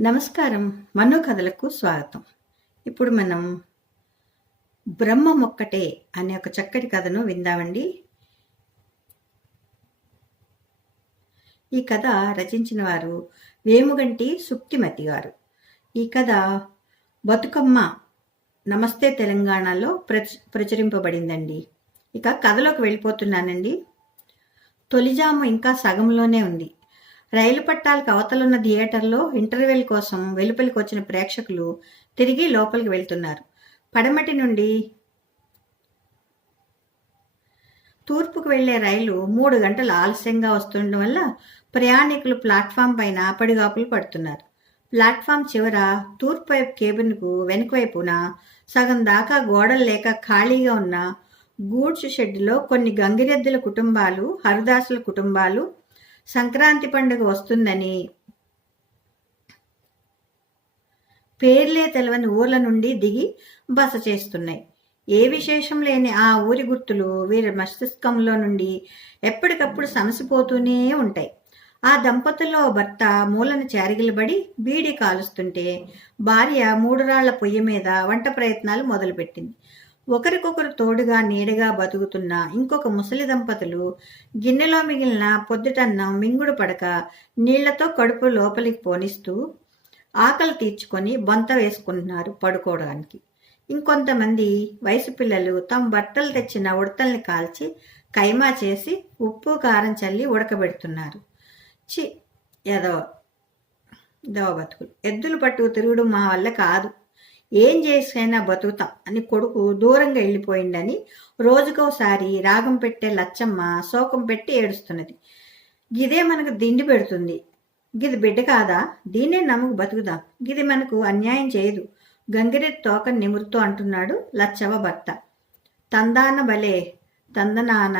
నమస్కారం. మను కథలకు స్వాగతం. ఇప్పుడు మనం బ్రహ్మం ఒక్కటే అనే ఒక చక్కటి కథను విందామండి. ఈ కథ రచించిన వారు వేముగంటి సుక్తిమతి గారు. ఈ కథ బతుకమ్మ నమస్తే తెలంగాణలో ప్రచ ప్రచురింపబడిందండి. ఇక కథలోకి వెళ్ళిపోతున్నానండి. తొలిజాము ఇంకా సగంలోనే ఉంది. రైలు పట్టాలకు అవతలున్న థియేటర్లో ఇంటర్వెల్ కోసం వెలుపలికి వచ్చిన ప్రేక్షకులు తిరిగి లోపలికి వెళ్తున్నారు. పడమటి నుండి తూర్పుకు వెళ్ళే రైలు మూడు గంటలు ఆలస్యంగా వస్తుండడం వల్ల ప్రయాణికులు ప్లాట్ఫామ్ పైన పడిగాపులు పడుతున్నారు. ప్లాట్ఫామ్ చివర తూర్పు వైపు కేబిన్కు వెనుక వైపున సగం దాకా గోడలు లేక ఖాళీగా ఉన్న గూడ్స్ షెడ్లో కొన్ని గంగిరెద్దుల కుటుంబాలు హరిదాసుల కుటుంబాలు సంక్రాంతి పండుగ వస్తుందని. పేర్లే తెలవని ఊర్ల నుండి దిగి బస చేస్తున్నాయి. ఏ విశేషం లేని ఆ ఊరి గుర్తులు వీరి మస్తిష్కంలో నుండి ఎప్పటికప్పుడు సమసిపోతూనే ఉంటాయి. ఆ దంపతుల్లో భర్త మూలన చేరగిలబడి బీడి కాలుస్తుంటే భార్య మూడు రాళ్ళ పొయ్యి మీద వంట ప్రయత్నాలు మొదలుపెట్టింది. ఒకరికొకరు తోడుగా నీడగా బతుకుతున్న ఇంకొక ముసలి దంపతులు గిన్నెలో మిగిలిన పొద్దుటన్నం మింగుడు పడక నీళ్ళతో కడుపు లోపలికి పోనిస్తూ ఆకలి తీర్చుకొని బొంత వేసుకుంటున్నారు పడుకోవడానికి. ఇంకొంతమంది వయసు పిల్లలు తమ బట్టలు తెచ్చిన ఉడతల్ని కాల్చి కైమా చేసి ఉప్పు కారం చల్లి ఉడకబెడుతున్నారు. చి ఏదో దవ బతుకులు. ఎద్దులు పట్టు తిరుగుడు మా వల్ల కాదు. ఏం చేసైనా బతుకుతాం. అని కొడుకు దూరంగా వెళ్ళిపోయిండని రోజుకోసారి రాగం పెట్టే లచ్చమ్మ శోకం పెట్టి ఏడుస్తున్నది. గిదే మనకు దిండి పెడుతుంది. గిది బిడ్డ కాదా? దీన్నే నమ్మకు బతుకుదాం. గిది మనకు అన్యాయం చేయదు. గంగిరెత్ తోక నిమురుతూ అంటున్నాడు లచ్చవ భర్త. తందాన బలే తందనాన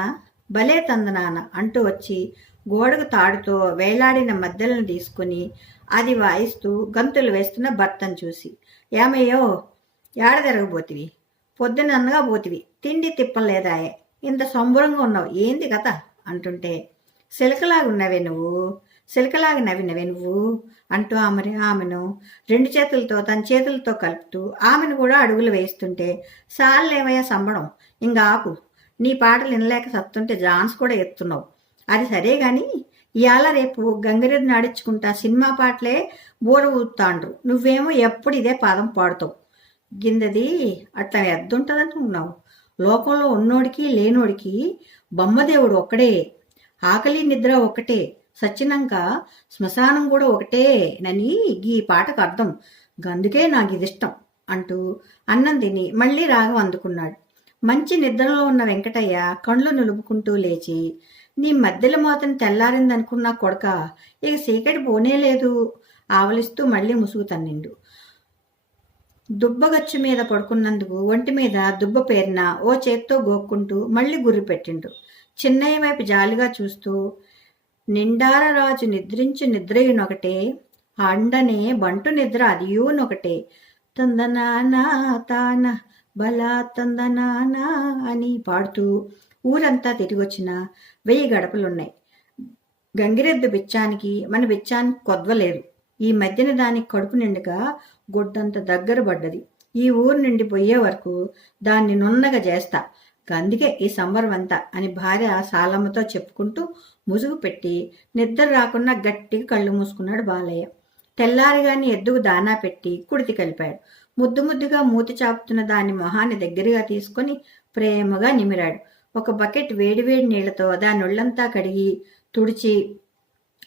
భలే తందనాన అంటూ వచ్చి గోడకు తాడుతో వేలాడిన మద్దెలను తీసుకుని అది వాయిస్తూ గంతులు వేస్తున్న భర్తను చూసి ఏమయ్యో ఏడ తిరగబోతివి? పొద్దునన్నగా పోతివి తిండి తిప్పలేదాయే ఇంత సంబరంగా ఉన్నావు. ఏంది కథ? అంటుంటే సిలకలాగా నువ్వు. సిలకలాగా నవ్వినవే నువ్వు. అంటూ ఆమె ఆమెను రెండు చేతులతో తన చేతులతో కలుపుతూ ఆమెను కూడా అడుగులు వేయిస్తుంటే సార్లేమయ్యా సంబడం? ఇంకా ఆపు. నీ పాటలు వినలేక సత్తుంటే జాన్స్ కూడా ఎత్తున్నావు. అది సరే గాని ఇవాళ రేపు గంగరెద్దు నడుచుకుంటా సినిమా పాటలే బోర ఊతాండ్రు నువ్వేమో ఎప్పుడు ఇదే పాదం పాడుతావు. గిందది అట్లా ఎద్దుంటుందనుకున్నావు లోకంలో ఉన్నోడికి లేనోడికి బొమ్మదేవుడు ఒక్కడే. ఆకలి నిద్ర ఒకటే సచ్చినాక శ్మశానం కూడా ఒకటే నని ఈ పాటకు అర్థం. గందుకే నాకు ఇది ఇష్టం అంటూ అన్నం తిని మళ్ళీ రాగం అందుకున్నాడు. మంచి నిద్రలో ఉన్న వెంకటయ్య కళ్ళు నిలుపుకుంటూ లేచి నీ మధ్యలో మోతను తెల్లారిందనుకున్నా కొడక ఇక చీకటి పోనే లేదు. ఆవలిస్తూ మళ్ళీ ముసుగు తన్నిండు. దుబ్బగచ్చు మీద పడుకున్నందుకు ఒంటి మీద దుబ్బ పేరిన ఓ చేత్తో గోక్కుంటూ మళ్ళీ గుర్రి పెట్టిండు. చిన్నయ్య వైపు జాలిగా చూస్తూ నిండారరాజు నిద్రించి నిద్రయునొకటే అండనే బంటు నిద్ర అదియూనొకటే తందనానా తాన బలా తందనానా అని పాడుతూ ఊరంతా తిరిగొచ్చిన వెయ్యి గడపలున్నాయి. గంగిరెద్దు బిచ్చానికి మన బిచ్చానికి కొద్వలేదు. ఈ మధ్యన దానికి కడుపు నిండుగా గుడ్డంత దగ్గర పడ్డది. ఈ ఊరు నుండి పోయే వరకు దాన్ని నున్నగా చేస్తా. అందుకే ఈ సంబరమంతా అని భార్య సాలమ్మతో చెప్పుకుంటూ ముసుగు పెట్టి నిద్ర రాకుండా గట్టిగా కళ్ళు మూసుకున్నాడు బాలయ్య. తెల్లారిగాని ఎద్దుకు దానా పెట్టి కుడితి కలిపాడు. ముద్దు ముద్దుగా మూతి చాపుతున్న దాని మొహాన్ని దగ్గరగా తీసుకొని ప్రేమగా నిమిరాడు. ఒక బకెట్ వేడివేడి నీళ్ళతో దాని ఒళ్ళంతా కడిగి తుడిచి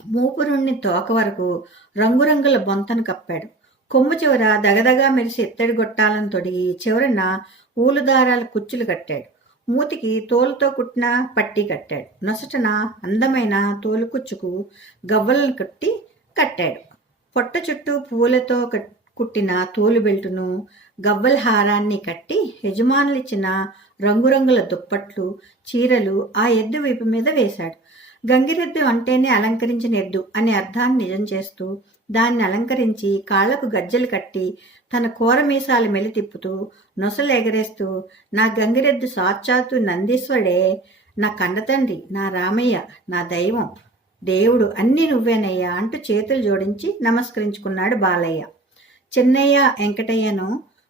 మూపురుణ్ణి తోక వరకు రంగురంగుల బొంతను కప్పాడు. కొమ్ము చివర దగదగా మెరిసి ఎత్తడి గొట్టాలను తొడిగి చివరన ఊలుదారాల కుచ్చులు కట్టాడు. మూతికి తోలుతో కుట్టిన పట్టి కట్టాడు. నొసటన అందమైన తోలుకుచ్చుకు గవ్వలను కట్టి కట్టాడు. పొట్ట చుట్టూ పూలతో కుట్టిన తోలు బెల్టును గవ్వల హారాన్ని కట్టి యజమానులిచ్చిన రంగురంగుల దుప్పట్లు చీరలు ఆ ఎద్దు వైపు మీద వేశాడు. గంగిరెద్దు అంటేనే అలంకరించిన ఎద్దు అనే అర్థాన్ని నిజం చేస్తూ దాన్ని అలంకరించి కాళ్ళకు గజ్జలు కట్టి తన కూర మీసాలు మెలి తిప్పుతూ నొసలు ఎగరేస్తూ నా గంగిరెద్దు సాక్షాత్తు నందీశ్వరుడే నా కండతండ్రి నా రామయ్య నా దైవం దేవుడు అన్నీ నువ్వేనయ్యా అంటూ చేతులు జోడించి నమస్కరించుకున్నాడు బాలయ్య. చిన్నయ్య వెంకటయ్యను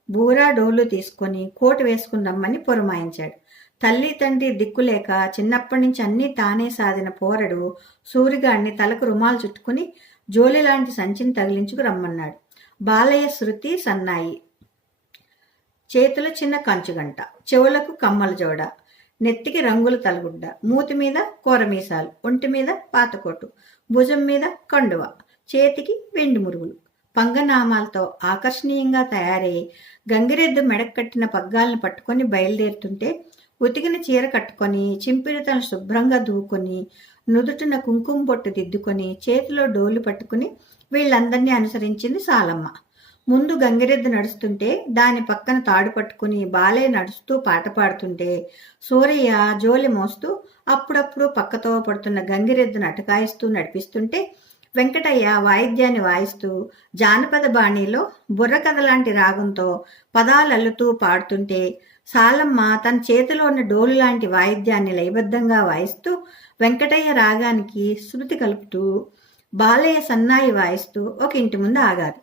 బూరా డోలు తీసుకొని కోటు వేసుకుని రమ్మని పురమాయించాడు. తల్లి తండ్రి దిక్కులేక చిన్నప్పటి నుంచి అన్నీ తానే సాధిన పోరడు సూరిగాడిని తలకు రుమాలు చుట్టుకుని జోలి లాంటి సంచిని తగిలించుకు రమ్మన్నాడు. బాలయ్య శృతి సన్నాయి. చేతులు చిన్న కంచుగంట చెవులకు కమ్మల జోడ నెత్తికి రంగుల తలగుడ్డ మూతి మీద కూరమీసాలు ఒంటి మీద పాతకోటు భుజం మీద కండువ చేతికి వెండి మురుగులు పంగనామాలతో ఆకర్షణీయంగా తయారై గంగిరెద్దు మెడకట్టిన పగ్గాలను పట్టుకొని బయలుదేరుతుంటే ఉతికిన చీర కట్టుకొని చింపిరి తను శుభ్రంగా దూకొని నుదుటిన కుంకుమ బొట్టు దిద్దుకొని చేతిలో డోలు పట్టుకుని వీళ్ళందరినీ అనుసరించింది సాలమ్మ. ముందు గంగిరెద్దు నడుస్తుంటే దాని పక్కన తాడు పట్టుకుని బాలే నడుస్తూ పాట పాడుతుంటే సూరయ్య జోలి మోస్తూ అప్పుడప్పుడు పక్కతో పడుతున్న గంగిరెద్దును అటకాయిస్తూ నడిపిస్తుంటే వెంకటయ్య వాయిద్యాన్ని వాయిస్తూ జానపద బాణీలో బుర్రకథ లాంటి రాగంతో పదాలు అల్లుతూ పాడుతుంటే సాలమ్మ తన చేతిలో ఉన్న డోలు లాంటి వాయిద్యాన్ని లయబద్ధంగా వాయిస్తూ వెంకటయ్య రాగానికి శృతి కలుపుతూ బాలయ్య సన్నాయి వాయిస్తూ ఒక ఇంటి ముందు ఆగారు.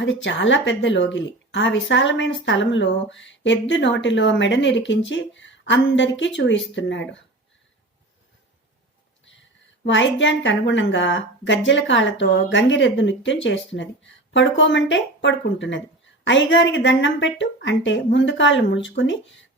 అది చాలా పెద్ద లోగిలి. ఆ విశాలమైన స్థలంలో ఎద్దు నోటిలో మెడనిరికించి అందరికీ చూయిస్తున్నాడు. వాయిద్యానికి అనుగుణంగా గజ్జల కాళ్ళతో గంగిరెద్దు నృత్యం చేస్తున్నది. పడుకోమంటే పడుకుంటున్నది. అయ్యగారికి దండం పెట్టు అంటే ముందు కాళ్ళు ములుచుకుని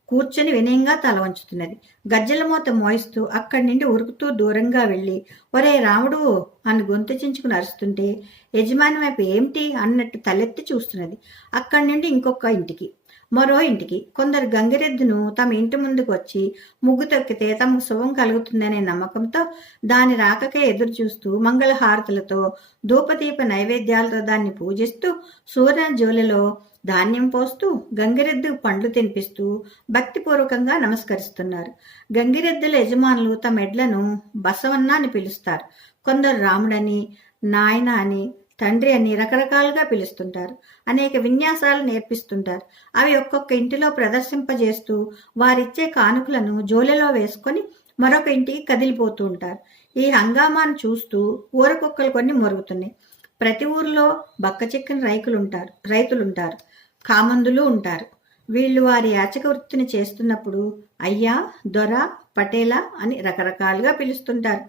కూర్చొని వినయంగా తల వంచుతున్నది. గజ్జల మూత మోయిస్తూ అక్కడి నుండి ఉరుకుతూ దూరంగా వెళ్ళి ఒరే రాముడు అని గొంతు చించుకుని అరుస్తుంటే యజమాని వైపు ఏమిటి? అన్నట్టు తలెత్తి చూస్తున్నది. అక్కడి నుండి ఇంకొక ఇంటికి. మరో ఇంటికి. కొందరు గంగిరెద్దును తమ ఇంటి ముందుకు వచ్చి ముగ్గు తొక్కితే తమకు శుభం కలుగుతుందనే నమ్మకంతో దాని రాకకే ఎదురు చూస్తూ మంగళహారతులతో ధూపదీప నైవేద్యాలతో దాన్ని పూజిస్తూ సూర్య జోలిలో ధాన్యం పోస్తూ గంగిరెద్దు పండ్లు తినిపిస్తూ భక్తిపూర్వకంగా నమస్కరిస్తున్నారు. గంగిరెద్దుల యజమానులు తమ ఎడ్లను బసవన్న అని పిలుస్తారు. కొందరు రాముడని నాయన అని తండ్రి అని రకరకాలుగా పిలుస్తుంటారు. అనేక విన్యాసాలు నేర్పిస్తుంటారు. అవి ఒక్కొక్క ఇంటిలో ప్రదర్శింపజేస్తూ వారిచ్చే కానుకలను జోలెలో వేసుకొని మరొక ఇంటికి కదిలిపోతూ ఉంటారు. ఈ హంగామాను చూస్తూ ఊరకొక్కలు కొన్ని మొరుగుతున్నాయి. ప్రతి ఊరిలో బక్క చిక్కని రైతులు ఉంటారు రైతులుంటారు కామందులు ఉంటారు. వీళ్ళు వారి యాచక వృత్తిని చేస్తున్నప్పుడు అయ్యా దొర పటేలా అని రకరకాలుగా పిలుస్తుంటారు.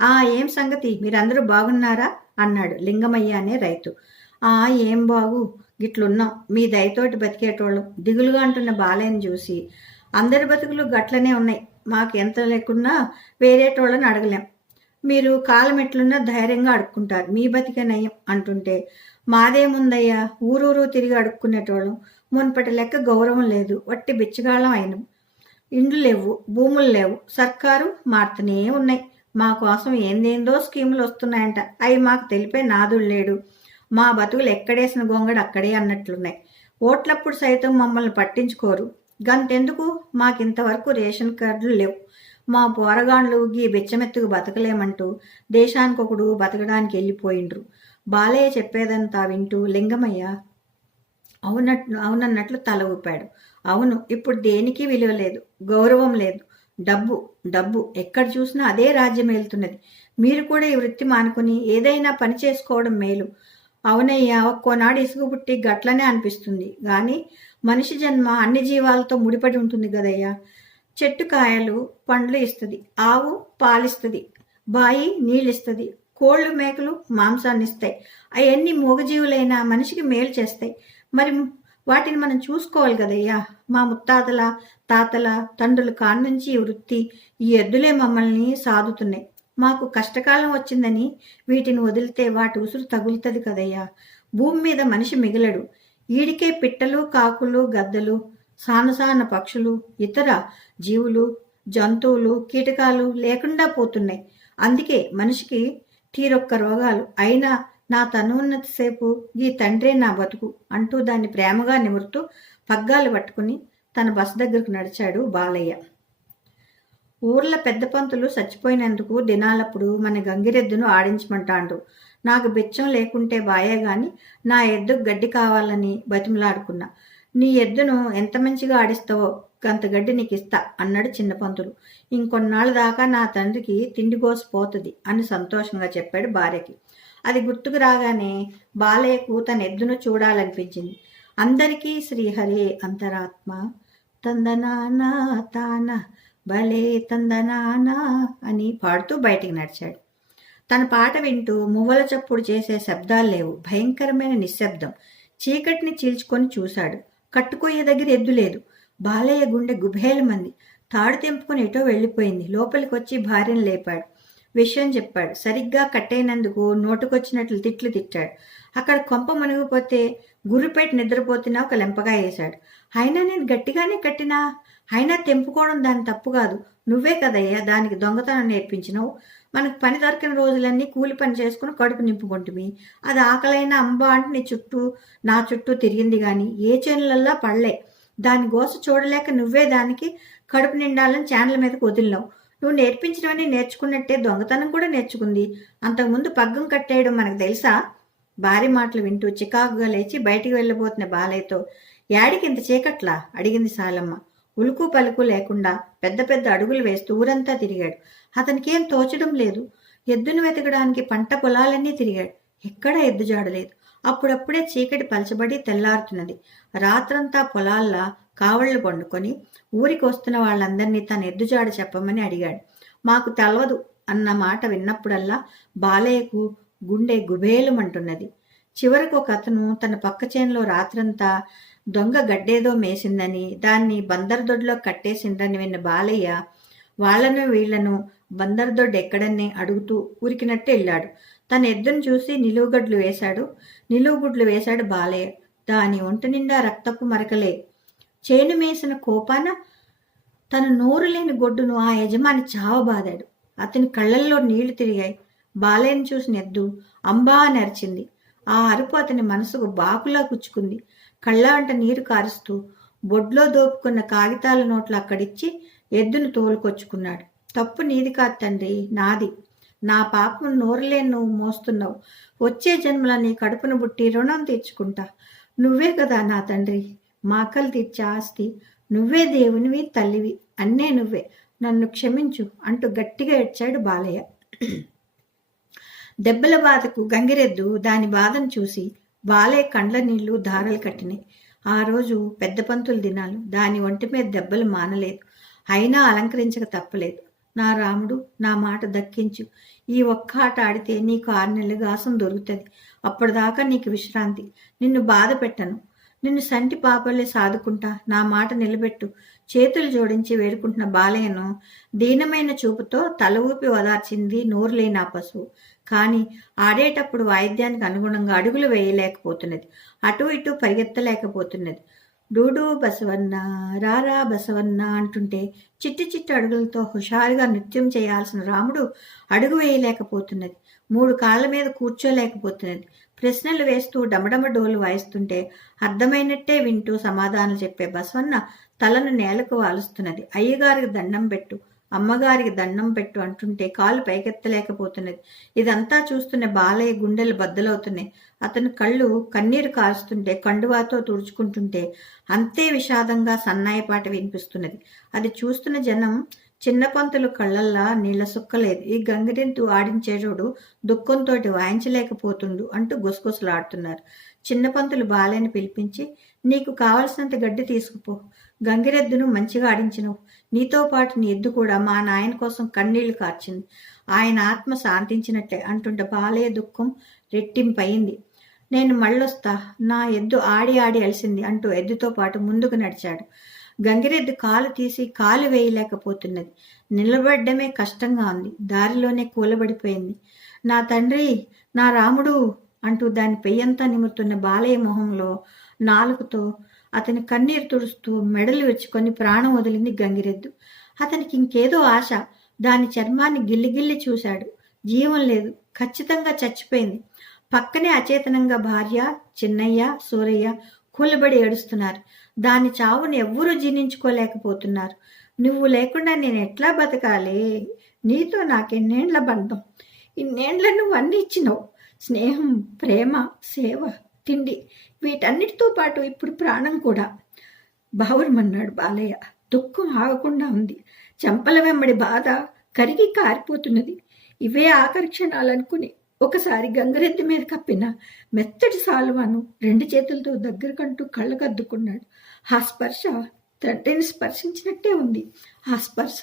ఆ ఏం సంగతి? మీరందరూ బాగున్నారా? అన్నాడు లింగమయ్య అనే రైతు. ఆ ఏం బాగు గిట్లున్నాం మీ దయతోటి బతికేటోళ్ళం. దిగులుగా అంటున్న బాలయ్యని చూసి అందరి బతుకులు గట్లనే ఉన్నాయి. మాకు ఎంత లేకున్నా వేరేటోళ్ళని అడగలేం. మీరు కాలం ఎట్లున్నా ధైర్యంగా అడుక్కుంటారు. మీ బతికే నయం అంటుంటే మాదేముందయ్యా? ఊరూరు తిరిగి అడుక్కునేటోళ్ళం. మున్పటి లెక్క గౌరవం లేదు. వట్టి బిచ్చగాళ్ళం అయినం. ఇండ్లు లేవు భూములు లేవు. సర్కారు మారుతూనే ఉన్నాయి. మా కోసం ఏందేందో స్కీములు వస్తున్నాయంట. అవి మాకు తెలిపే నాదుడు లేడు. మా బతుకులు ఎక్కడేసిన గొంగడు అక్కడే అన్నట్లున్నాయి. ఓట్లప్పుడు సైతం మమ్మల్ని పట్టించుకోరు. గంతెందుకు? మాకింతవరకు రేషన్ కార్డులు లేవు. మా పోరగాండ్లు గీ బెచ్చమెత్తుకు బతకలేమంటూ దేశానికొకడు బతకడానికి వెళ్ళిపోయిండ్రు. బాలయ్య చెప్పేదంతా వింటూ లింగమయ్య అవునట్లు అవునన్నట్లు తల ఊపాడు. అవును ఇప్పుడు దేనికి విలువ లేదు? గౌరవం లేదు. డబ్బు డబ్బు ఎక్కడ చూసినా అదే రాజ్యం వెళ్తున్నది. మీరు కూడా ఈ వృత్తి మానుకుని ఏదైనా పని చేసుకోవడం మేలు. అవునయ్యా ఒక్కోనాడు ఇసుగు పుట్టి గట్లనే అనిపిస్తుంది. కానీ మనిషి జన్మ అన్ని జీవాలతో ముడిపడి ఉంటుంది కదయ్యా. చెట్టు కాయలు పండ్లు ఇస్తుంది ఆవు పాలిస్తుంది బాయి నీళ్ళిస్తుంది కోళ్ళు మేకలు మాంసాన్ని ఇస్తాయి అవన్నీ మూగజీవులైన మనిషికి మేలు చేస్తాయి. మరి వాటిని మనం చూసుకోవాలి కదయ్యా. మా ముత్తాతల తాతల తండ్రుల కాన్నుంచి ఈ వృత్తి ఈ ఎద్దులే మమ్మల్ని సాదుతున్నాయి. మాకు కష్టకాలం వచ్చిందని వీటిని వదిలితే వాటి ఉసురు తగులుతుంది కదయ్యా. భూమి మీద మనిషి మిగలడు. ఈడికే పిట్టలు కాకులు గద్దలు సానసాన పక్షులు ఇతర జీవులు జంతువులు కీటకాలు లేకుండా పోతున్నాయి. అందుకే మనిషికి తీరొక్క రోగాలు అయినా నా తనున్నత సేపు ఈ తండ్రే నా బతుకు అంటూ దాన్ని ప్రేమగా నిమురుతూ పగ్గాలు పట్టుకుని తన బస్ దగ్గరకు నడిచాడు బాలయ్య. ఊర్ల పెద్ద పంతులు చచ్చిపోయినందుకు దినాలప్పుడు మన గంగిరెద్దును ఆడించమంటాండ్రు. నాకు బిచ్చం లేకుంటే బాయే గాని నా ఎద్దుకు గడ్డి కావాలని బతిమలాడుకున్నా. నీ ఎద్దును ఎంత మంచిగా ఆడిస్తావో గంత గడ్డి నీకు ఇస్తా అన్నాడు చిన్న పంతులు. ఇంకొన్నాళ్ళ దాకా నా తండ్రికి తిండి పోతుంది అని సంతోషంగా చెప్పాడు భార్యకి. అది గుర్తుకు రాగానే బాలయ్యకు తన ఎద్దును చూడాలనిపించింది. అందరికీ శ్రీహరే అంతరాత్మ. తందనానా తాన భలే తందనానా అని పాడుతూ బయటికి నడిచాడు. తన పాట వింటూ మువ్వల చప్పుడు చేసే శబ్దాలు లేవు. భయంకరమైన నిశ్శబ్దం. చీకటిని చీల్చుకొని చూశాడు. కట్టుకోయే దగ్గర ఎద్దు లేదు. బాలయ్య గుండె గుబేలు మంది తాడు తెంపుకొని ఎటో వెళ్ళిపోయింది. లోపలికి వచ్చి భార్యను లేపాడు. విషయం చెప్పాడు. సరిగ్గా కట్టయినందుకు నోటుకొచ్చినట్లు తిట్లు తిట్టాడు. అక్కడ కొంప మునిగిపోతే గుర్రుపేట నిద్రపోతున్నా ఒక లెంపగా వేశాడు అయినా నేను గట్టిగానే కట్టినా? అయినా తెంపుకోవడం దాని తప్పు కాదు. నువ్వే కదయ్యా దానికి దొంగతనం నేర్పించినావు. మనకు పని దొరికిన రోజులన్నీ కూలి పని చేసుకుని కడుపు నింపుకుంటుమి. అది ఆకలైన అంబా అంటే నీ చుట్టూ నా చుట్టూ తిరిగింది కానీ ఏ చేనులల్లా పడలే. దాని గోస చూడలేక నువ్వే దానికి కడుపు నిండాలని ఛానల్ మీదకి వదిలినావు. నువ్వు నేర్పించడమని నేర్చుకున్నట్టే దొంగతనం కూడా నేర్చుకుంది. అంతకుముందు పగ్గం కట్టేయడం మనకు తెలుసా? భారీ మాటలు వింటూ చికాకుగా లేచి బయటికి వెళ్ళబోతున్న బాలయ్యతో యాడికి ఇంత చీకట్లా? అడిగింది సాలమ్మ. ఉలుకు పలుకు లేకుండా పెద్ద పెద్ద అడుగులు వేస్తూ ఊరంతా తిరిగాడు. అతనికేం తోచడం లేదు. ఎద్దును వెతకడానికి పంట పొలాలన్నీ తిరిగాడు. ఎక్కడా ఎద్దు జాడలేదు అప్పుడప్పుడే చీకటి పలచబడి తెల్లారుతున్నది. రాత్రంతా పొలాల్లా కావళ్ళు పండుకొని ఊరికి వస్తున్న వాళ్ళందరినీ తన ఎద్దుజాడ చెప్పమని అడిగాడు. మాకు తెలవదు అన్న మాట విన్నప్పుడల్లా బాలయ్యకు గుండె గుబేలుమంటున్నది. చివరకు ఒక అతను తన పక్క చేనులో రాత్రంతా దొంగ గడ్డేదో మేసిందని దాన్ని బందర్దొడ్లో కట్టేసిందని విన్న బాలయ్య వాళ్ళను వీళ్ళను బందర్దొడ్డు ఎక్కడని అడుగుతూ ఉరికినట్టు వెళ్ళాడు. తన ఎద్దును చూసి నిలువుగడ్లు వేశాడు. నిలువుగుడ్లు వేశాడు బాలయ్య. దాని ఒంటి నిండా రక్తపు మరకలే. చేను మేసిన కోపాన తన నోరు లేని గొడ్డును ఆ యజమాని చావబాదాడు. అతని కళ్ళల్లో నీళ్ళు తిరిగాయి. బాలయ్యను చూసిన ఎద్దు అంబా నరిచింది ఆ అరుపు అతని మనసుకు బాకులా కుచ్చుకుంది కళ్ళ వెంట నీరు కారుస్తూ బొడ్లో దోపుకున్న కాగితాల నోట్లు అక్కడిచ్చి ఎద్దును తోలుకొచ్చుకున్నాడు. తప్పు నీది కాదు తండ్రి నాది. నా పాపం నోరులేని నువ్వు మోస్తున్నావు. వచ్చే జన్మల నీ కడుపును బుట్టి రుణం తీర్చుకుంటా. నువ్వే కదా నా తండ్రి. మాకలు తీర్చే ఆస్తి నువ్వే దేవునివి తల్లివి. అన్నే నువ్వే. నన్ను క్షమించు అంటూ గట్టిగా ఏడ్చాడు బాలయ్య. దెబ్బల బాధకు గంగిరెద్దు దాని బాధను చూసి బాలయ్య కండ్ల నీళ్ళు ధారలు కట్టినాయి. ఆ రోజు పెద్ద పంతులు దినాలు. దాని ఒంటి మీద దెబ్బలు మానలేదు. అయినా అలంకరించక తప్పలేదు. నా రాముడు నా మాట దక్కించు. ఈ ఒక్క ఆట ఆడితే నీకు ఆరు నెలల గాసం దొరుకుతుంది. అప్పటిదాకా నీకు విశ్రాంతి. నిన్ను బాధ పెట్టను. నిన్ను సంటి పాపలే సాదుకుంటా నా మాట నిలబెట్టు. చేతులు జోడించి వేడుకుంటున్న బాలయ్యను దీనమైన చూపుతో తల ఊపి ఓదార్చింది నోరులేని ఆ పశువు. కానీ ఆడేటప్పుడు వాయిద్యానికి అనుగుణంగా అడుగులు వేయలేకపోతున్నది. అటు ఇటు పరిగెత్తలేకపోతున్నది. డూడూ బసవన్న రారా బసవన్న అంటుంటే చిట్టి చిట్టి అడుగులతో హుషారుగా నృత్యం చేయాల్సిన రాముడు అడుగు వేయలేకపోతున్నది. మూడు కాళ్ళ మీద కూర్చోలేకపోతున్నది. ప్రశ్నలు వేస్తూ డమడమ డోలు వాయిస్తుంటే అర్థమైనట్టే వింటూ సమాధానం చెప్పే బసవన్న తలను నేలకు వాలుస్తున్నది. అయ్యగారికి దండం పెట్టు అమ్మగారికి దండం పెట్టు అంటుంటే కాలు పైకెత్తలేకపోతున్నది. ఇదంతా చూస్తున్న బాలయ్య గుండెలు బద్దలవుతున్నాయి. అతని కళ్ళు కన్నీరు కారుస్తుంటే కండువాతో తుడుచుకుంటుంటే అంతే విషాదంగా సన్నాయిపాట వినిపిస్తున్నది. అది చూస్తున్న జనం చిన్న పంతులు కళ్ళల్లా నీళ్ళ సుక్కలేదు. ఈ గంగిరెంతు ఆడించేటోడు దుఃఖంతో వాయించలేకపోతుండు అంటూ గుసగుసలాడుతున్నారు. చిన్న పంతులు పిలిపించి నీకు కావలసినంత గడ్డి తీసుకుపో. గంగిరెద్దును మంచిగా ఆడించినవు. నీతో పాటు నీ ఎద్దు కూడా మా నాయన కోసం కన్నీళ్ళు కార్చింది. ఆయన ఆత్మ శాంతించినట్లే అంటుంటే బాలయ్య దుఃఖం రెట్టింపయింది. నేను మళ్ళొస్తా. నా ఎద్దు ఆడి ఆడి అలిసింది అంటూ ఎద్దుతో పాటు ముందుకు నడిచాడు. గంగిరెద్దు కాలు తీసి కాలు వేయలేకపోతున్నది. నిలబడ్డమే కష్టంగా ఉంది. దారిలోనే కూలబడిపోయింది. నా తండ్రి నా రాముడు అంటూ దాని పెయ్యంతా నిమురుతున్న బాలయ్య మొహంలో నాలుగుతో అతని కన్నీరు తుడుస్తూ మెడలు వెచ్చుకొని ప్రాణం వదిలింది గంగిరెద్దు. అతనికి ఇంకేదో ఆశ. దాని చర్మాన్ని గిల్లిగిల్లి చూశాడు. జీవం లేదు. ఖచ్చితంగా చచ్చిపోయింది. పక్కనే అచేతనంగా భార్య చిన్నయ్య సూరయ్య కూలబడి ఏడుస్తున్నారు. దాని చావును ఎవ్వరూ జీర్ణించుకోలేకపోతున్నారు. నువ్వు లేకుండా నేను ఎట్లా బతకాలి? నీతో నాకెన్నేండ్ల బంధం? ఇన్నేండ్ల నువ్వు అన్ని ఇచ్చినావు? స్నేహం ప్రేమ సేవ తిండి వీటన్నిటితో పాటు ఇప్పుడు ప్రాణం కూడా. బావురమన్నాడు బాలయ్య. దుఃఖం ఆగకుండా ఉంది. చెంపల వెంబడి బాధ కరిగి కారిపోతున్నది. ఇవే ఆకర్షణాలనుకుని ఒకసారి గంగరెద్ది మీద కప్పిన మెత్తటి సాలువాను రెండు చేతులతో దగ్గరకంటూ కళ్ళకద్దుకున్నాడు. ఆ స్పర్శ తండ్రిని స్పర్శించినట్టే ఉంది. ఆ స్పర్శ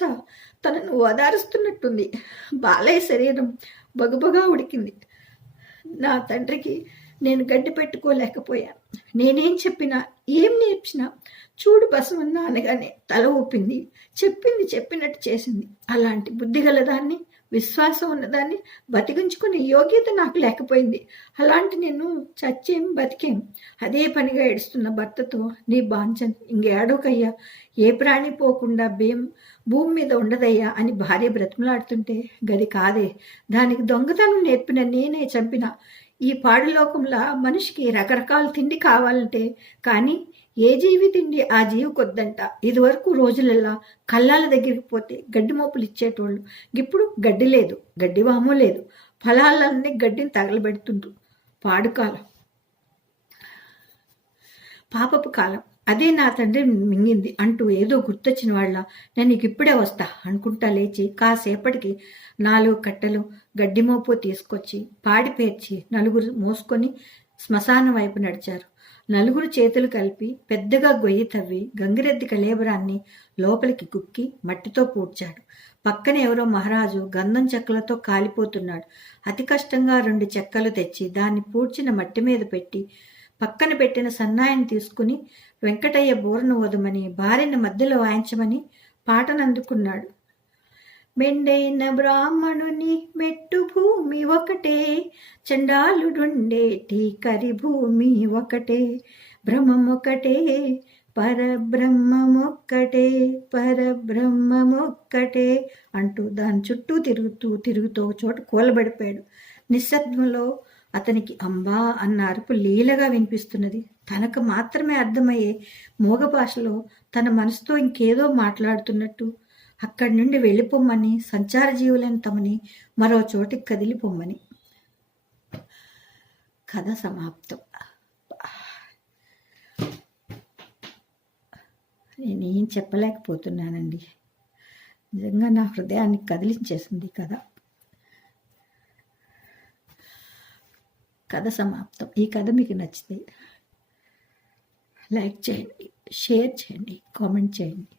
తనను ఓదారుస్తున్నట్టుంది. బాలయ్య శరీరం బగుబగా ఉడికింది. నా తండ్రికి నేను గడ్డి పెట్టుకోలేకపోయాను. నేనేం చెప్పినా ఏం నేర్చినా చూడు బసవన్న అనగానే తల ఊపింది. చెప్పింది చెప్పినట్టు చేసింది. అలాంటి బుద్ధి గలదాన్ని విశ్వాసం ఉన్నదాన్ని బతికించుకునే యోగ్యత నాకు లేకపోయింది. అలాంటి నేను చచ్చేం బతికేం? అదే పనిగా ఏడుస్తున్న భర్తతో నీ బాంచన్ ఇంకేడోకయ్యా ఏ ప్రాణి పోకుండా భీం భూమి మీద ఉండదయ్యా? అని భార్య బ్రతిమలాడుతుంటే గది కాదే. దానికి దొంగతనం నేర్పిన నేనే చంపిన. ఈ పాడులోకంలో మనిషికి రకరకాల తిండి కావాలంటే కానీ ఏ జీవి తిండి ఆ జీవి కొద్దంట. ఇదివరకు రోజులల్లా కళ్ళాల దగ్గరికి పోతే గడ్డి మోపులు ఇచ్చేటోళ్ళు. ఇప్పుడు గడ్డి లేదు గడ్డి వామో లేదు. ఫలాలన్నీ గడ్డిని తగలబెడుతుండ్రు. పాడుకాలం పాపపు కాలం. అదే నా తండ్రి మింగింది అంటూ ఏదో గుర్తొచ్చిన వాళ్ళ నేను నీకు ఇప్పుడే వస్తా అనుకుంటా లేచి కాసేపటికి నాలుగు కట్టెలు గడ్డి మోపు తీసుకొచ్చి పాడి పేర్చి నలుగురు మోసుకొని శ్మశానం వైపు నడిచారు. నలుగురు చేతులు కలిపి పెద్దగా గొయ్యి తవ్వి గంగిరెద్ది కళేబరాన్ని లోపలికి కుక్కి మట్టితో పూడ్చాడు. పక్కన ఎవరో మహారాజు గంధం చెక్కలతో కాలిపోతున్నాడు. అతి కష్టంగా రెండు చెక్కలు తెచ్చి దాన్ని పూడ్చిన మట్టి మీద పెట్టి పక్కన పెట్టిన సన్నాయిని తీసుకుని వెంకటయ్య బూరను వదమని భార్యను మధ్యలో వాయించమని పాటనందుకున్నాడు. మెండైన బ్రాహ్మణుని మెట్టు భూమి ఒకటే చండాలుడుండేటి కరి భూమి ఒకటే. భ్రమమొకటే పరబ్రహ్మమొక్కటే పరబ్రహ్మమొక్కటే అంటూ దాని చుట్టూ తిరుగుతూ తిరుగుతూ ఒక చోట కూలబడిపోయాడు. నిశ్శబ్దంలో అతనికి అంబా అన్న అరుపు లీలగా వినిపిస్తున్నది. తనకు మాత్రమే అర్థమయ్యే మూగ భాషలో తన మనసుతో ఇంకేదో మాట్లాడుతున్నట్టు అక్కడి నుండి వెళ్ళిపోమ్మని సంచార జీవులైన తమని మరో చోటికి కదిలిపోమ్మని. కథ సమాప్తం. నేనేం చెప్పలేకపోతున్నానండి. నిజంగా నా హృదయాన్ని కదిలించేసింది కథ. కథ సమాప్తం. ఈ కథ మీకు నచ్చితే లైక్ చేయండి షేర్ చేయండి కామెంట్ చేయండి.